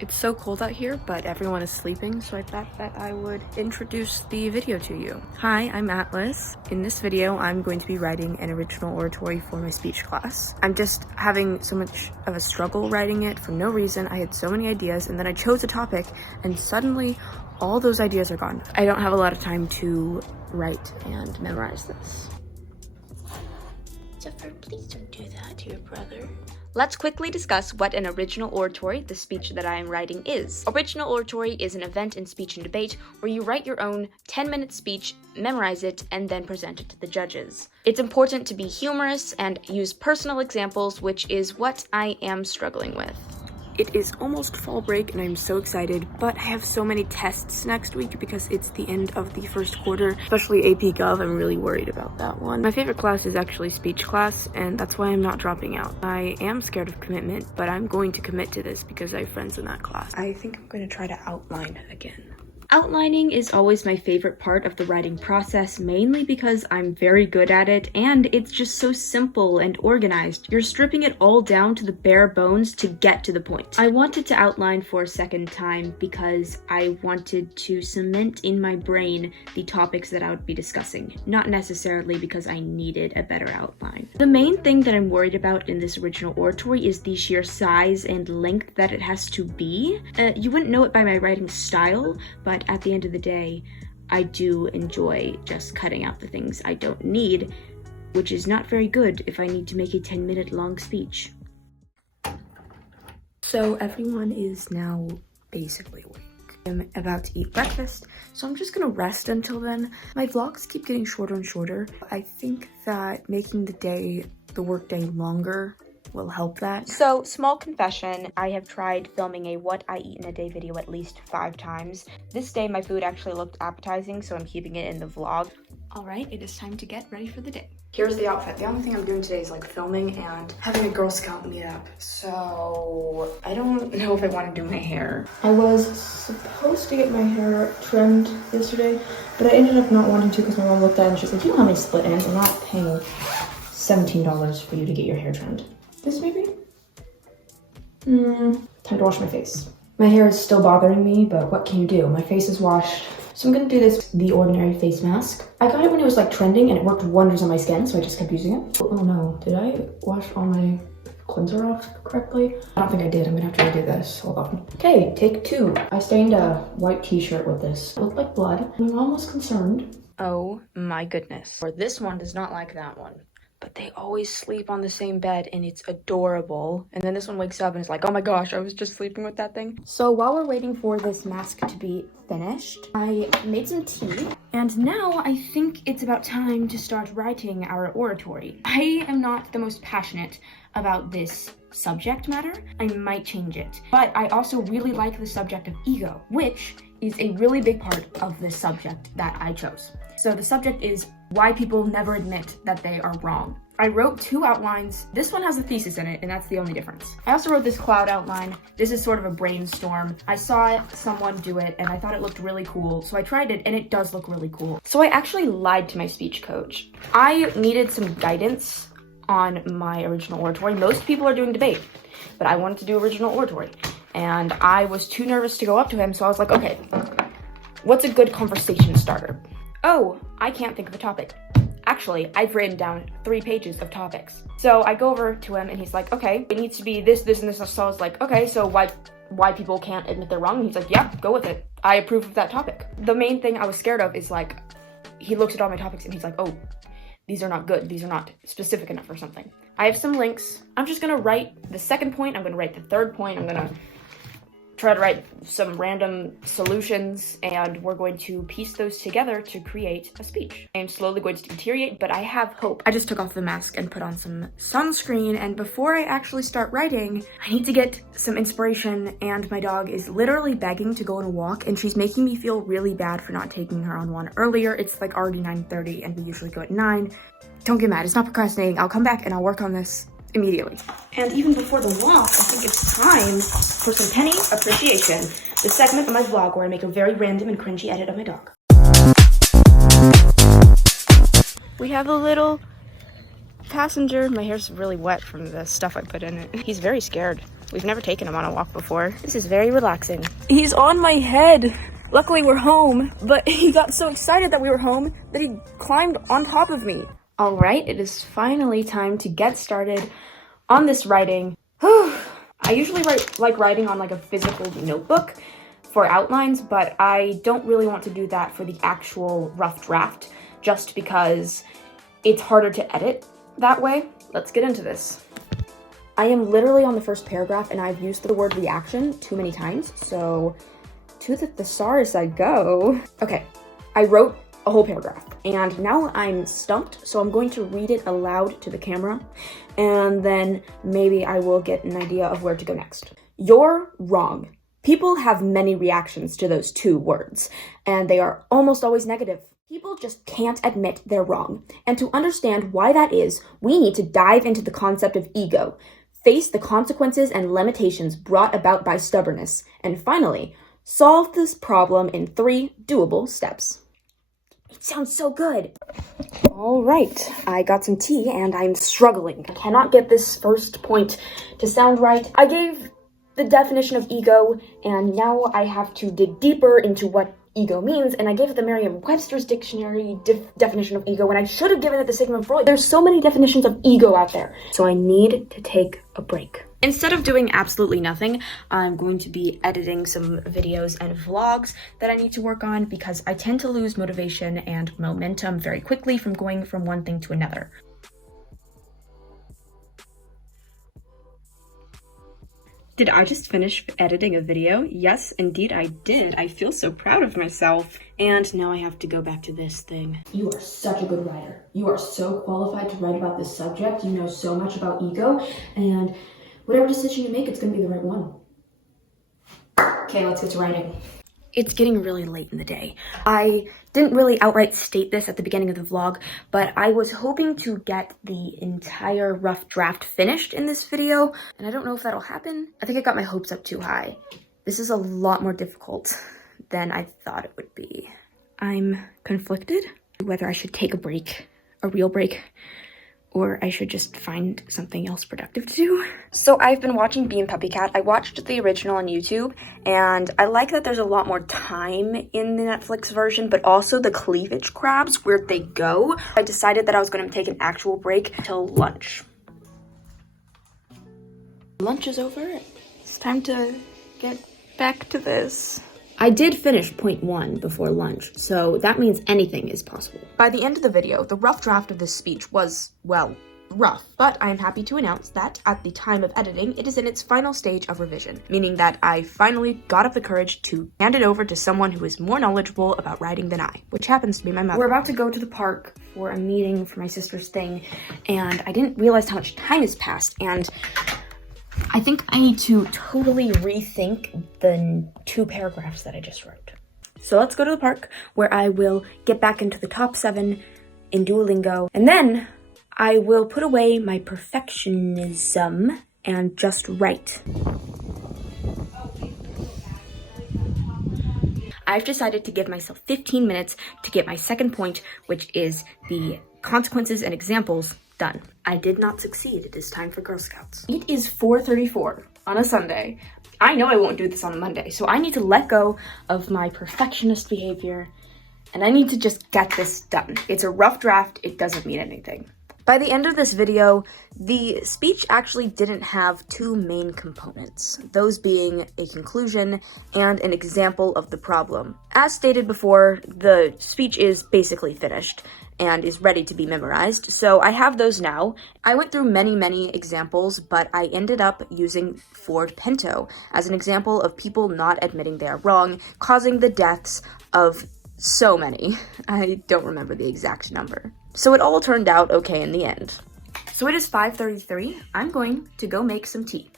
It's so cold out here, but everyone is sleeping, so I thought that I would introduce the video to you. Hi, I'm Atlas. In this video, I'm going to be writing an original oratory for my speech class. I'm just having so much of a struggle writing it for no reason. I had so many ideas, and then I chose a topic, and suddenly all those ideas are gone. I don't have a lot of time to write and memorize this. Zephyr, please don't do that to your brother. Let's quickly discuss what an original oratory, the speech that I am writing, is. Original oratory is an event in speech and debate where you write your own 10-minute speech, memorize it, and then present it to the judges. It's important to be humorous and use personal examples, which is what I am struggling with. It is almost fall break and I'm so excited, but I have so many tests next week because it's the end of the first quarter, especially AP Gov. I'm really worried about that one. My favorite class is actually speech class, and that's why I'm not dropping out. I am scared of commitment, but I'm going to commit to this because I have friends in that class. I think I'm going to try to outline again. Outlining is always my favorite part of the writing process, mainly because I'm very good at it and it's just so simple and organized. You're stripping it all down to the bare bones to get to the point. I wanted to outline for a second time because I wanted to cement in my brain the topics that I would be discussing, not necessarily because I needed a better outline. The main thing that I'm worried about in this original oratory is the sheer size and length that it has to be. You wouldn't know it by my writing style, but at the end of the day, I do enjoy just cutting out the things I don't need, which is not very good if I need to make a 10-minute long speech. So everyone is now basically awake. I'm about to eat breakfast, so I'm just gonna rest until then. My vlogs keep getting shorter and shorter. I think that making the workday longer will help that. So, small confession, I have tried filming a what I eat in a day video at least 5 times. This day my food actually looked appetizing, so I'm keeping it in the vlog. All right, it is time to get ready for the day. Here's the outfit. The only thing I'm doing today is like filming and having a Girl Scout meetup. So I don't know if I want to do my hair. I was supposed to get my hair trimmed yesterday, but I ended up not wanting to because my mom looked at it and she's like, you don't have any split ends. I'm not paying $17 for you to get your hair trimmed. This maybe? Time to wash my face. My hair is still bothering me, but what can you do? My face is washed. So I'm gonna do this, the Ordinary face mask. I got it when it was like trending and it worked wonders on my skin, so I just kept using it. Oh no, did I wash all my cleanser off correctly? I don't think I did. I'm gonna have to redo this. Hold on. Okay, take 2. I stained a white t-shirt with this. It looked like blood. My mom was concerned. Oh my goodness. Or this one does not like that one. But they always sleep on the same bed and it's adorable. And then this one wakes up and is like, oh my gosh, I was just sleeping with that thing. So while we're waiting for this mask to be finished, I made some tea. And now I think it's about time to start writing our oratory. I am not the most passionate about this subject matter. I might change it. But I also really like the subject of ego, which is a really big part of this subject that I chose. So the subject is why people never admit that they are wrong. I wrote 2 outlines. This one has a thesis in it, and that's the only difference. I also wrote this cloud outline. This is sort of a brainstorm. I saw someone do it, and I thought it looked really cool, so I tried it, and it does look really cool. So I actually lied to my speech coach. I needed some guidance on my original oratory. Most people are doing debate, but I wanted to do original oratory. And I was too nervous to go up to him, so I was like, okay, what's a good conversation starter? Oh, I can't think of a topic. Actually, I've written down 3 pages of topics. So I go over to him and he's like, okay, it needs to be this, this, and this. So I was like, okay, so why people can't admit they're wrong? And he's like, yeah, go with it. I approve of that topic. The main thing I was scared of is like, he looks at all my topics and he's like, oh, these are not good. These are not specific enough or something. I have some links. I'm just gonna write the 2nd point. I'm gonna write the 3rd point. I'm gonna try to write some random solutions, and we're going to piece those together to create a speech. I am slowly going to deteriorate, but I have hope. I just took off the mask and put on some sunscreen, and before I actually start writing, I need to get some inspiration, and my dog is literally begging to go on a walk, and she's making me feel really bad for not taking her on one earlier. It's like already 9:30, and we usually go at 9. Don't get mad, it's not procrastinating. I'll come back and I'll work on this immediately. And even before the walk, I think it's time for some penny appreciation, the segment of my vlog where I make a very random and cringy edit of my dog. We have a little passenger. My hair's really wet from the stuff I put in it. He's very scared. We've never taken him on a walk before. This is very relaxing. He's on my head. Luckily we're home, but he got so excited that we were home that he climbed on top of me. All right, it is finally time to get started on this writing. I usually like writing on like a physical notebook for outlines, but I don't really want to do that for the actual rough draft just because it's harder to edit that way. Let's get into this. I am literally on the first paragraph and I've used the word reaction too many times, so to the thesaurus I go. Okay, I wrote a whole paragraph and now I'm stumped, so I'm going to read it aloud to the camera and then maybe I will get an idea of where to go next. You're wrong. People have many reactions to those two words and they are almost always negative. People just can't admit they're wrong. And to understand why that is, we need to dive into the concept of ego, face the consequences and limitations brought about by stubbornness, and finally, solve this problem in 3 doable steps. It sounds so good. All right, I got some tea and I'm struggling. I cannot get this first point to sound right. I gave the definition of ego and now I have to dig deeper into what ego means, and I gave it the Merriam-Webster's dictionary definition of ego when I should have given it the Sigmund Freud. There's so many definitions of ego out there, so I need to take a break. Instead of doing absolutely nothing, I'm going to be editing some videos and vlogs that I need to work on because I tend to lose motivation and momentum very quickly from going from one thing to another. Did I just finish editing a video? Yes, indeed I did. I feel so proud of myself. And now I have to go back to this thing. You are such a good writer. You are so qualified to write about this subject. You know so much about ego, and whatever decision you make, it's gonna be the right one. Okay, let's get to writing. It's getting really late in the day. I didn't really outright state this at the beginning of the vlog, but I was hoping to get the entire rough draft finished in this video, and I don't know if that'll happen. I think I got my hopes up too high. This is a lot more difficult than I thought it would be. I'm conflicted whether I should take a break, a real break, or I should just find something else productive to do. So I've been watching Bee and Puppycat. I watched the original on YouTube, and I like that there's a lot more time in the Netflix version, but also the cleavage crabs, where'd they go? I decided that I was gonna take an actual break till lunch. Lunch is over. It's time to get back to this. I did finish point 1 before lunch, so that means anything is possible. By the end of the video, the rough draft of this speech was, well, rough, but I am happy to announce that at the time of editing, it is in its final stage of revision, meaning that I finally got up the courage to hand it over to someone who is more knowledgeable about writing than I, which happens to be my mother. We're about to go to the park for a meeting for my sister's thing, and I didn't realize how much time has passed, and I think I need to totally rethink the 2 paragraphs that I just wrote. So let's go to the park where I will get back into the top 7 in Duolingo, and then I will put away my perfectionism and just write. I've decided to give myself 15 minutes to get my second point, which is the consequences and examples done. I did not succeed. It is time for Girl Scouts. It is 4:34 on a Sunday. I know I won't do this on a Monday, so I need to let go of my perfectionist behavior and I need to just get this done. It's a rough draft. It doesn't mean anything. By the end of this video, the speech actually didn't have 2 main components, those being a conclusion and an example of the problem. As stated before, the speech is basically finished and is ready to be memorized, so I have those now. I went through many examples, but I ended up using Ford Pinto as an example of people not admitting they are wrong, causing the deaths of so many. I don't remember the exact number. So it all turned out okay in the end. So it is 5:33. I'm going to go make some tea.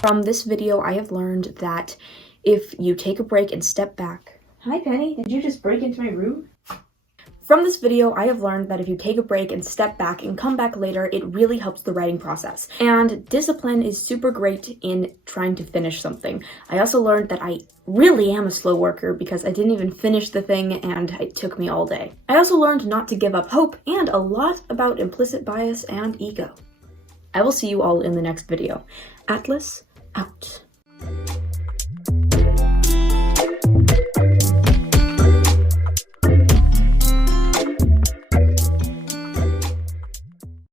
From this video, I have learned that if you take a break and step back... Hi, Penny. Did you just break into my room? From this video, I have learned that if you take a break and step back and come back later, it really helps the writing process. And discipline is super great in trying to finish something. I also learned that I really am a slow worker because I didn't even finish the thing and it took me all day. I also learned not to give up hope and a lot about implicit bias and ego. I will see you all in the next video. Atlas, out.